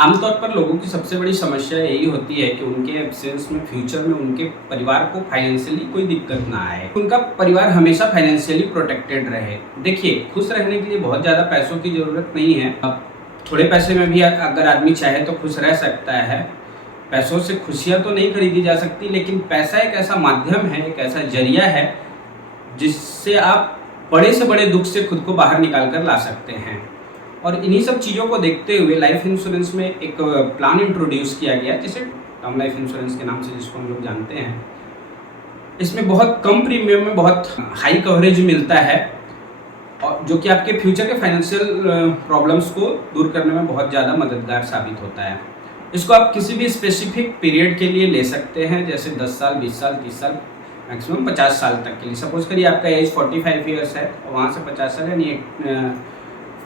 आमतौर पर लोगों की सबसे बड़ी समस्या यही होती है कि उनके एब्सेंस में फ्यूचर में उनके परिवार को फाइनेंशियली कोई दिक्कत ना आए, उनका परिवार हमेशा फाइनेंशियली प्रोटेक्टेड रहे। देखिए, खुश रहने के लिए बहुत ज़्यादा पैसों की ज़रूरत नहीं है। अब थोड़े पैसे में भी अगर आदमी चाहे तो खुश रह सकता है। पैसों से खुशियाँ तो नहीं खरीदी जा सकती, लेकिन पैसा एक ऐसा माध्यम है, एक ऐसा जरिया है जिससे आप बड़े से बड़े दुख से खुद को बाहर निकाल कर ला सकते हैं। और इन्हीं सब चीज़ों को देखते हुए लाइफ इंश्योरेंस में एक प्लान इंट्रोड्यूस किया गया, जिसे टर्म लाइफ इंश्योरेंस के नाम से जिसको हम लोग जानते हैं। इसमें बहुत कम प्रीमियम में बहुत हाई कवरेज मिलता है, और जो कि आपके फ्यूचर के फाइनेंशियल प्रॉब्लम्स को दूर करने में बहुत ज़्यादा मददगार साबित होता है। इसको आप किसी भी स्पेसिफिक पीरियड के लिए ले सकते हैं, जैसे 10 साल, 20 साल, 30 साल, मैक्सिमम 50 साल तक के लिए। सपोज करिए आपका एज 45 ईयर्स है और वहाँ से 50 साल यानी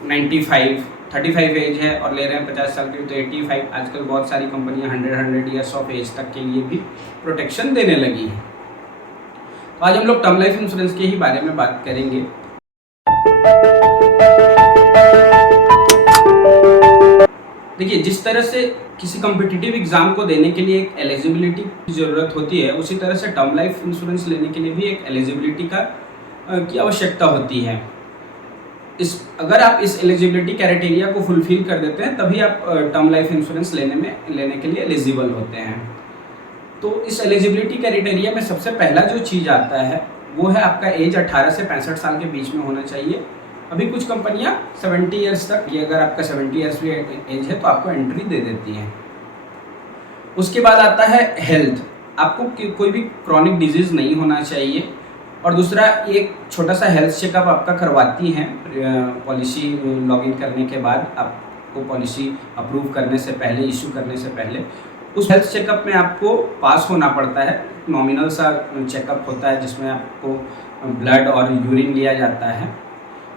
95, 35 एज है और ले रहे हैं 50 साल के लिए, तो 85। आजकल बहुत सारी कंपनियां 100 ईयर्स ऑफ एज तक के लिए भी प्रोटेक्शन देने लगी हैं। तो आज हम लोग टर्म लाइफ इंश्योरेंस के ही बारे में बात करेंगे। देखिए, जिस तरह से किसी कॉम्पिटिटिव एग्जाम को देने के लिए एक एलिजिबिलिटी की ज़रूरत होती है, उसी तरह से टर्म लाइफ इंश्योरेंस लेने के लिए भी एक एलिजिबिलिटी की आवश्यकता होती है। अगर आप इस एलिजिबिलिटी क्राइटेरिया को फुलफिल कर देते हैं, तभी आप टर्म लाइफ इंश्योरेंस लेने के लिए एलिजिबल होते हैं। तो इस एलिजिबिलिटी क्राइटेरिया में सबसे पहला जो चीज़ आता है वो है आपका एज 18 से 65 साल के बीच में होना चाहिए। अभी कुछ कंपनियां 70 ईयर्स तक, कि अगर आपका 70 ईयर्स भी एज है तो आपको एंट्री दे देती हैं। उसके बाद आता है हेल्थ। आपको कोई भी क्रॉनिक डिजीज़ नहीं होना चाहिए। और दूसरा, एक छोटा सा हेल्थ चेकअप आपका करवाती हैं पॉलिसी लॉगिन करने के बाद। आपको पॉलिसी अप्रूव करने से पहले, इशू करने से पहले उस हेल्थ चेकअप में आपको पास होना पड़ता है। नॉमिनल सा चेकअप होता है जिसमें आपको ब्लड और यूरिन लिया जाता है।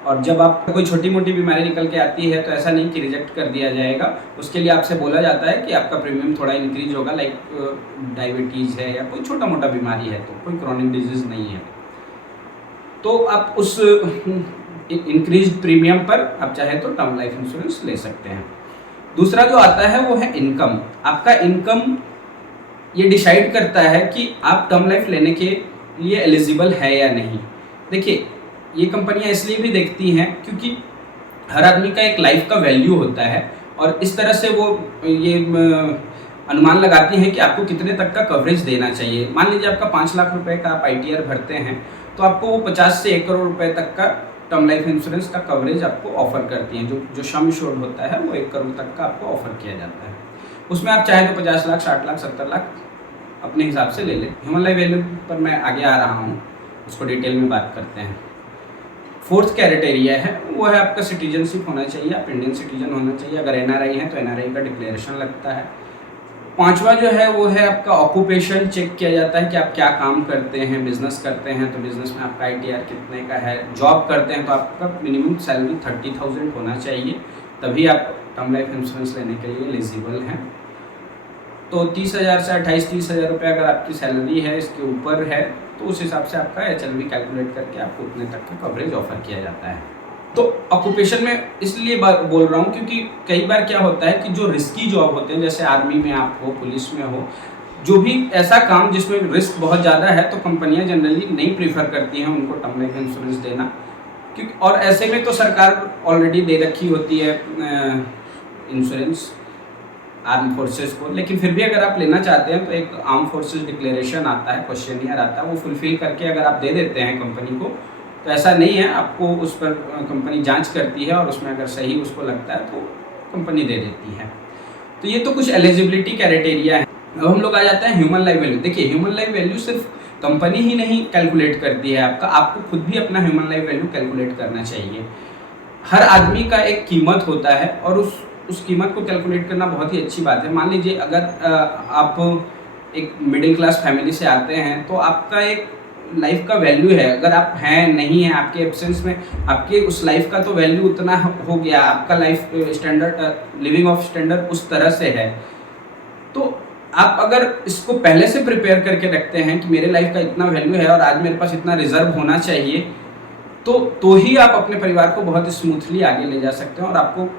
और जब आपको कोई छोटी मोटी बीमारी निकल के आती है तो ऐसा नहीं कि रिजेक्ट कर दिया जाएगा। उसके लिए आपसे बोला जाता है कि आपका प्रीमियम थोड़ा इंक्रीज होगा, लाइक डायबिटीज़ है या कोई छोटा मोटा बीमारी है, तो कोई क्रॉनिक डिजीज़ नहीं है, तो आप उस इंक्रीज प्रीमियम पर आप चाहे तो टर्म लाइफ इंश्योरेंस ले सकते हैं। दूसरा जो आता है वो है इनकम। आपका इनकम ये डिसाइड करता है कि आप टर्म लाइफ लेने के लिए एलिजिबल है या नहीं। देखिए, ये कंपनियां इसलिए भी देखती हैं क्योंकि हर आदमी का एक लाइफ का वैल्यू होता है, और इस तरह से वो ये अनुमान लगाती हैं कि आपको कितने तक का कवरेज देना चाहिए। मान लीजिए आपका 5 लाख रुपए का आप ITR भरते हैं, तो आपको वो 50 से 1 करोड़ रुपए तक का टर्म लाइफ इंश्योरेंस का कवरेज आपको ऑफर करती हैं। जो सम एश्योर्ड होता है वो 1 करोड़ तक का आपको ऑफर किया जाता है। उसमें आप चाहे तो 50 लाख, 60 लाख, 70 लाख अपने हिसाब से ले लें। ह्यूमन लाइफ वैल्यू पर मैं आगे आ रहा हूँ, उसको डिटेल में बात करते हैं। फोर्थ क्राइटेरिया है वो है आपका सिटीजनशिप होना चाहिए। आप इंडियन सिटीजन होना चाहिए। अगर NRI है तो NRI का डिक्लेरेशन लगता है। पांचवा जो है वो है आपका ऑक्यूपेशन चेक किया जाता है कि आप क्या काम करते हैं। बिजनेस करते हैं तो बिजनेस में आपका ITR कितने का है। जॉब करते हैं तो आपका मिनिमम सैलरी 30,000 होना चाहिए, तभी आप टर्म लाइफ इंश्योरेंस लेने के लिए एलिजिबल हैं। तो 30,000 से 28-30,000 रुपये अगर आपकी सैलरी है, इसके ऊपर है, तो उस हिसाब से आपका HLV कैलकुलेट करके आपको उतने तक का कवरेज ऑफर किया जाता है। तो ऑक्यूपेशन में इसलिए बोल रहा हूँ क्योंकि कई बार क्या होता है कि जो रिस्की जॉब होते हैं, जैसे आर्मी में आप हो, पुलिस में हो, जो भी ऐसा काम जिसमें रिस्क बहुत ज़्यादा है, तो कंपनियां जनरली नहीं प्रीफर करती हैं उनको टर्म लाइफ इंश्योरेंस देना। क्योंकि और ऐसे में तो सरकार ऑलरेडी दे रखी होती है इंश्योरेंस आर्म फोर्सेस को, लेकिन फिर भी अगर आप लेना चाहते हैं तो एक आर्म फोर्सेस डिक्लेरेशन आता है, क्वेश्चनियर आता है, वो फुलफिल करके अगर आप दे देते हैं कंपनी को, तो ऐसा नहीं है, आपको उस पर कंपनी जांच करती है और उसमें अगर सही उसको लगता है तो कंपनी दे देती है। तो ये तो कुछ एलिजिबिलिटी क्राइटेरिया है। अब हम लोग आ जाते हैं ह्यूमन लाइफ वैल्यू। देखिए, ह्यूमन लाइफ वैल्यू सिर्फ कंपनी ही नहीं कैलकुलेट करती है आपको खुद भी अपना ह्यूमन लाइफ वैल्यू कैलकुलेट करना चाहिए। हर आदमी का एक कीमत होता है और उस कीमत को कैलकुलेट करना बहुत ही अच्छी बात है। मान लीजिए अगर आप एक मिडिल क्लास फैमिली से आते हैं तो आपका एक लाइफ का वैल्यू है। अगर आप हैं नहीं हैं, आपके एब्सेंस में आपके उस लाइफ का तो वैल्यू उतना हो गया, आपका life standard, living of standard उस तरह से है। तो आप अगर इसको पहले से प्रिपेयर करके रखते हैं कि मेरे लाइफ का इतना वैल्यू है और आज मेरे पास इतना रिजर्व होना चाहिए, तो ही आप अपने परिवार को बहुत स्मूथली आगे ले जा सकते हैं और आपको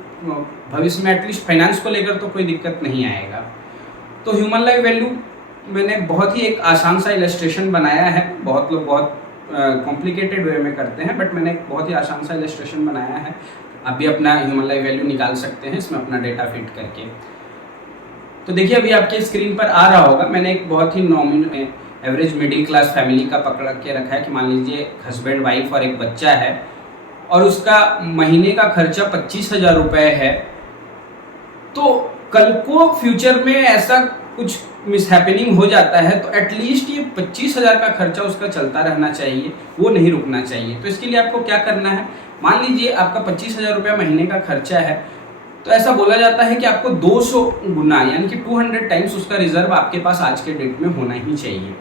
भविष्य में एटलीस्ट फाइनेंस को लेकर तो कोई दिक्कत नहीं आएगा। तो ह्यूमन लाइफ वैल्यू मैंने बहुत ही एक आसान सा इलस्ट्रेशन बनाया है। बहुत लोग बहुत कॉम्प्लिकेटेड वे में करते हैं, बट मैंने एक बहुत ही आसान सा इलस्ट्रेशन बनाया है। आप भी अपना ह्यूमन लाइफ वैल्यू निकाल सकते हैं इसमें अपना डेटा फिट करके। तो देखिए अभी आपके स्क्रीन पर आ रहा होगा, मैंने एक बहुत ही nominal average middle class family का पकड़ के रखा है कि मान लीजिए हस्बैंड वाइफ और एक बच्चा है और उसका महीने का खर्चा 25,000 रुपये है। तो कल को फ्यूचर में ऐसा कुछ मिसहैपनिंग हो जाता है तो एटलीस्ट ये 25,000 का खर्चा उसका चलता रहना चाहिए, वो नहीं रुकना चाहिए। तो इसके लिए आपको क्या करना है, मान लीजिए आपका 25,000 रुपया महीने का खर्चा है, तो ऐसा बोला जाता है कि आपको 200 गुना यानी कि 200 टाइम्स उसका रिजर्व आपके पास आज के डेट में होना ही चाहिए।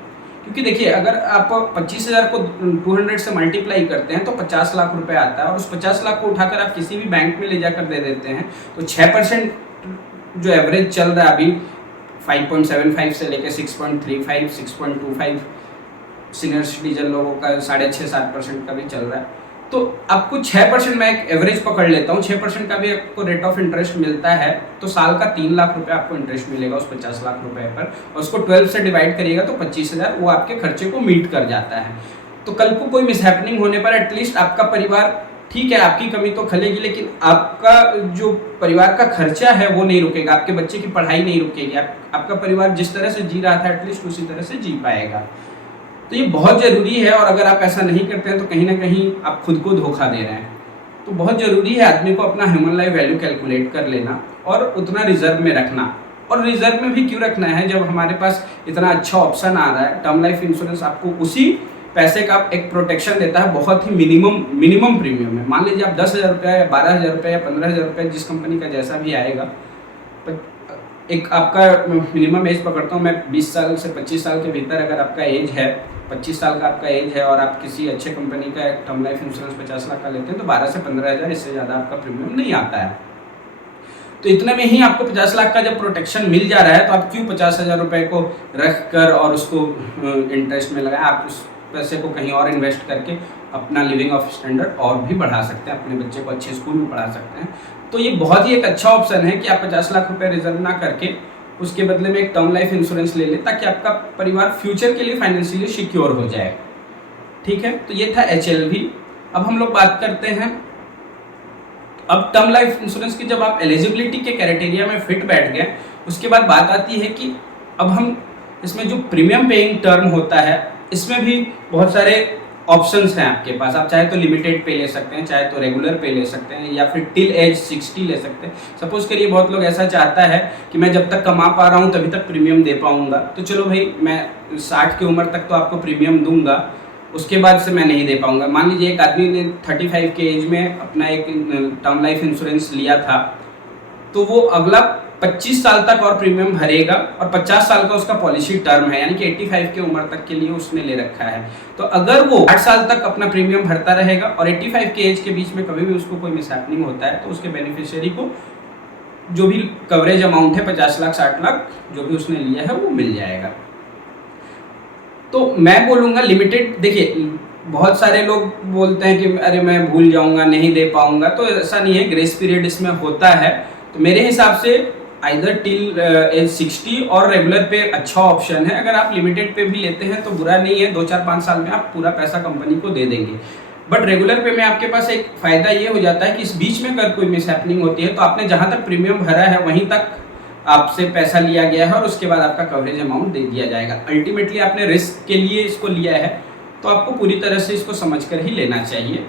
क्योंकि देखिए अगर आप 25,000 को 200 से मल्टीप्लाई करते हैं तो 50 लाख रुपए आता है, और उस 50 लाख को उठाकर आप किसी भी बैंक में ले जाकर दे देते हैं तो 6% जो एवरेज चल रहा है अभी 5.75 से लेकर 6.35, 6.25 सीनियर सिटीजन लोगों का 6.5-7% का भी चल रहा है। तो आपको 6%, मैं एक एवरेज पकड़ लेता हूँ, 6% का भी आपको रेट ऑफ इंटरेस्ट मिलता है, तो साल का 3 लाख रुपए आपको इंटरेस्ट मिलेगा उस 50 लाख रुपए पर, और उसको 12 से डिवाइड करिएगा तो 25,000 वो आपके खर्चे को मीट कर जाता है। तो कल को कोई मिसहैपनिंग होने पर एटलीस्ट आपका परिवार, ठीक है आपकी कमी तो खलेगी लेकिन आपका जो परिवार का खर्चा है वो नहीं रुकेगा, आपके बच्चे की पढ़ाई नहीं रुकेगी, आपका परिवार जिस तरह से जी रहा था एटलीस्ट उसी तरह से जी पाएगा। तो ये बहुत ज़रूरी है, और अगर आप ऐसा नहीं करते हैं तो कहीं ना कहीं आप खुद को धोखा दे रहे हैं। तो बहुत ज़रूरी है आदमी को अपना ह्यूमन लाइफ वैल्यू कैलकुलेट कर लेना और उतना रिजर्व में रखना। और रिजर्व में भी क्यों रखना है, जब हमारे पास इतना अच्छा ऑप्शन आ रहा है, टर्म लाइफ इंश्योरेंस आपको उसी पैसे का एक प्रोटेक्शन देता है बहुत ही मिनिमम प्रीमियम में। मान लीजिए आप 10,000 रुपया या 12,000 रुपया या 15,000 रुपया जिस कंपनी का जैसा भी आएगा, एक आपका मिनिमम एज पकड़ता हूँ मैं 20 साल से 25 साल के भीतर अगर आपका एज है, 25 साल का आपका एज है और आप किसी अच्छे कंपनी का टर्म लाइफ इंश्योरेंस 50 लाख का लेते हैं तो 12 से 15,000, इससे ज़्यादा आपका प्रीमियम नहीं आता है। तो इतने में ही आपको 50 लाख का जब प्रोटेक्शन मिल जा रहा है तो आप क्यों 50,000 रुपये को रख कर और उसको इंटरेस्ट में लगाएं। आप उस पैसे को कहीं और इन्वेस्ट करके अपना लिविंग ऑफ स्टैंडर्ड और भी बढ़ा सकते हैं, अपने बच्चे को अच्छे स्कूल में पढ़ा सकते हैं। तो ये बहुत ही एक अच्छा ऑप्शन है कि आप 50 लाख रुपए रिजर्व ना करके उसके बदले में एक टर्म लाइफ इंश्योरेंस ले लें, ताकि आपका परिवार फ्यूचर के लिए फाइनेंशियली सिक्योर हो जाए। ठीक है, तो ये था HLV। अब हम लोग बात करते हैं, अब टर्म लाइफ इंश्योरेंस की जब आप एलिजिबिलिटी के क्राइटेरिया में फिट बैठ गए, उसके बाद बात आती है कि अब हम इसमें जो प्रीमियम पेइंग टर्म होता है इसमें भी बहुत सारे ऑप्शंस हैं आपके पास। आप चाहे तो लिमिटेड पे ले सकते हैं, चाहे तो रेगुलर पे ले सकते हैं, या फिर टिल एज 60 ले सकते हैं। सपोज करिए बहुत लोग ऐसा चाहता है कि मैं जब तक कमा पा रहा हूँ तभी तक प्रीमियम दे पाऊंगा, तो चलो भाई मैं 60 की उम्र तक तो आपको प्रीमियम दूंगा, उसके बाद से मैं नहीं दे पाऊंगा। मान लीजिए एक आदमी ने 35 के एज में अपना एक टर्म लाइफ इंश्योरेंस लिया था, तो वो अगला 25 साल तक और प्रीमियम भरेगा, और 50 साल का उसका पॉलिसी टर्म है, यानी कि 85 की उम्र तक के लिए उसने ले रखा है। तो अगर वो 8 साल तक अपना प्रीमियम भरता रहेगा और 85 के एज के बीच में कभी भी उसको कोई मिसहैपनिंग होता है तो उसके बेनिफिशियरी को जो भी कवरेज अमाउंट है 50 लाख 60 लाख जो भी उसने लिया है वो मिल जाएगा। तो मैं बोलूँगा लिमिटेड, देखिए बहुत सारे लोग बोलते हैं कि अरे मैं भूल जाऊँगा, नहीं दे पाऊँगा, तो ऐसा नहीं है, ग्रेस पीरियड इसमें होता है। तो मेरे हिसाब से आइदर टिल एज 60 और रेगुलर पे अच्छा ऑप्शन है। अगर आप लिमिटेड पे भी लेते हैं तो बुरा नहीं है, 2-4-5 साल में आप पूरा पैसा कंपनी को दे देंगे। बट रेगुलर पे में आपके पास एक फ़ायदा ये हो जाता है कि इस बीच में अगर कोई मिसहैपनिंग होती है तो आपने जहाँ तक प्रीमियम भरा है वहीं तक आपसे पैसा लिया गया है और उसके बाद आपका कवरेज अमाउंट दे दिया जाएगा। अल्टीमेटली आपने रिस्क के लिए इसको लिया है तो आपको पूरी तरह से इसको समझ कर ही लेना चाहिए।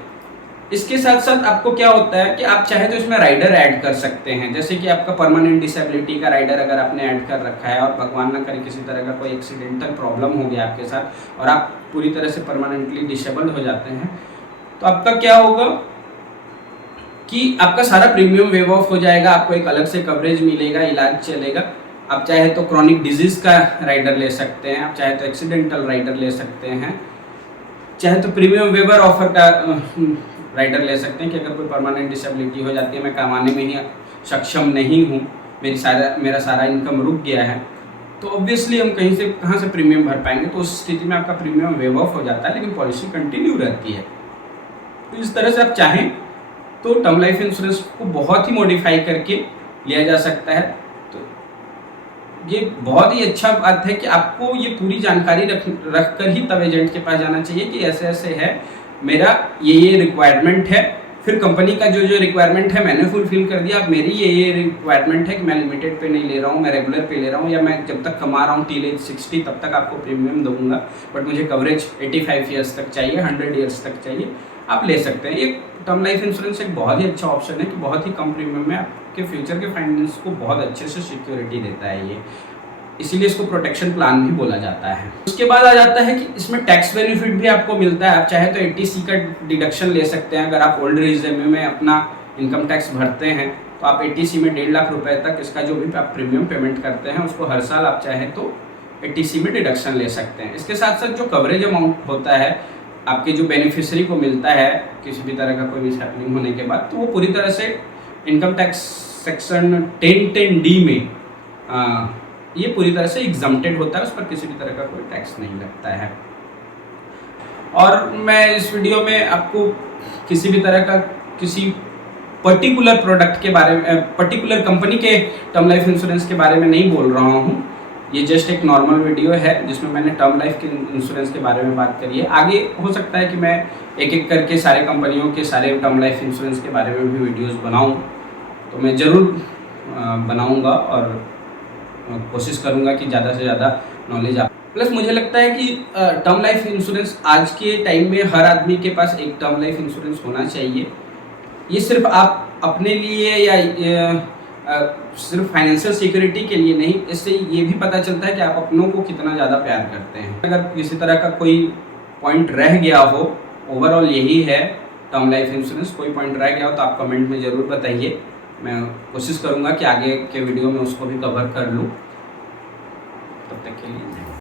इसके साथ साथ आपको क्या होता है कि आप चाहे तो इसमें राइडर ऐड कर सकते हैं, जैसे कि आपका परमानेंट डिसेबिलिटी का राइडर अगर आपने ऐड कर रखा है और भगवान ना करे किसी तरह का कोई एक्सीडेंटल प्रॉब्लम हो गया आपके साथ और आप पूरी तरह से परमानेंटली डिसेबल्ड हो जाते हैं, तो आपका क्या होगा कि आपका सारा प्रीमियम वेव ऑफ हो जाएगा, आपको एक अलग से कवरेज मिलेगा, इलाज चलेगा। आप चाहे तो क्रॉनिक डिजीज का राइडर ले सकते हैं, आप चाहे तो एक्सीडेंटल राइडर ले सकते हैं, चाहे तो प्रीमियम वेवर ऑफर का राइडर ले सकते हैं कि अगर कोई परमानेंट डिसेबिलिटी हो जाती है, मैं कमाने में ही सक्षम नहीं हूँ, मेरा सारा इनकम रुक गया है, तो ऑब्वियसली हम कहाँ से प्रीमियम भर पाएंगे। तो उस स्थिति में आपका प्रीमियम वेव ऑफ हो जाता है, लेकिन पॉलिसी कंटिन्यू रहती है। तो इस तरह से आप चाहें तो टर्म लाइफ इंश्योरेंस को बहुत ही मॉडिफाई करके लिया जा सकता है। तो ये बहुत ही अच्छा बात है कि आपको ये पूरी जानकारी रख कर ही तब एजेंट के पास जाना चाहिए कि ऐसे ऐसे है, मेरा ये रिक्वायरमेंट है। फिर कंपनी का जो जो रिक्वायरमेंट है मैंने फुलफिल कर दिया, अब मेरी ये रिक्वायरमेंट है कि मैं लिमिटेड पे नहीं ले रहा हूँ, मैं रेगुलर पे ले रहा हूँ, या मैं जब तक कमा रहा हूँ टिल एज 60 तब तक आपको प्रीमियम दूंगा, बट मुझे कवरेज 85 ईयर्स तक चाहिए, 100 ईयर्स तक चाहिए, आप ले सकते हैं। ये टर्म लाइफ इंश्योरेंस एक बहुत ही अच्छा ऑप्शन है कि बहुत ही कम प्रीमियम में आपके फ्यूचर के फाइनेंस को बहुत अच्छे से सिक्योरिटी देता है ये, इसीलिए इसको प्रोटेक्शन प्लान भी बोला जाता है। उसके बाद आ जाता है कि इसमें टैक्स बेनिफिट भी आपको मिलता है। आप चाहे तो 80C का डिडक्शन ले सकते हैं। अगर आप ओल्ड रेजिमे में अपना इनकम टैक्स भरते हैं तो आप 80C में 1.5 लाख रुपए तक इसका जो भी आप प्रीमियम पेमेंट करते हैं उसको हर साल आप चाहे तो 80C में डिडक्शन ले सकते हैं। इसके साथ साथ जो कवरेज अमाउंट होता है आपके जो बेनिफिशियरी को मिलता है किसी भी तरह का कोई मिसहैपनिंग होने के बाद, तो वो पूरी तरह से इनकम टैक्स सेक्शन 1010D में ये पूरी तरह से एग्जम्प्टेड होता है, उस पर किसी भी तरह का कोई टैक्स नहीं लगता है। और मैं इस वीडियो में आपको किसी भी तरह का किसी पर्टिकुलर प्रोडक्ट के बारे में, पर्टिकुलर कंपनी के टर्म लाइफ इंश्योरेंस के बारे में नहीं बोल रहा हूँ। ये जस्ट एक नॉर्मल वीडियो है जिसमें मैंने टर्म लाइफ के इंश्योरेंस के बारे में बात करी है। आगे हो सकता है कि मैं एक एक करके सारे कंपनियों के सारे टर्म लाइफ इंश्योरेंस के बारे में भी वीडियोस बनाऊं, तो मैं ज़रूर बनाऊंगा और कोशिश करूंगा कि ज़्यादा से ज़्यादा नॉलेज आप। प्लस मुझे लगता है कि टर्म लाइफ इंश्योरेंस आज के टाइम में हर आदमी के पास एक टर्म लाइफ इंश्योरेंस होना चाहिए। ये सिर्फ आप अपने लिए या सिर्फ फाइनेंशियल सिक्योरिटी के लिए नहीं, इससे ये भी पता चलता है कि आप अपनों को कितना ज़्यादा प्यार करते हैं। अगर किसी तरह का कोई पॉइंट रह गया हो, ओवरऑल यही है टर्म लाइफ इंश्योरेंस, कोई पॉइंट रह गया हो तो आप कमेंट में ज़रूर बताइए। मैं कोशिश करूंगा कि आगे के वीडियो में उसको भी कवर कर लूं। तब तक के लिए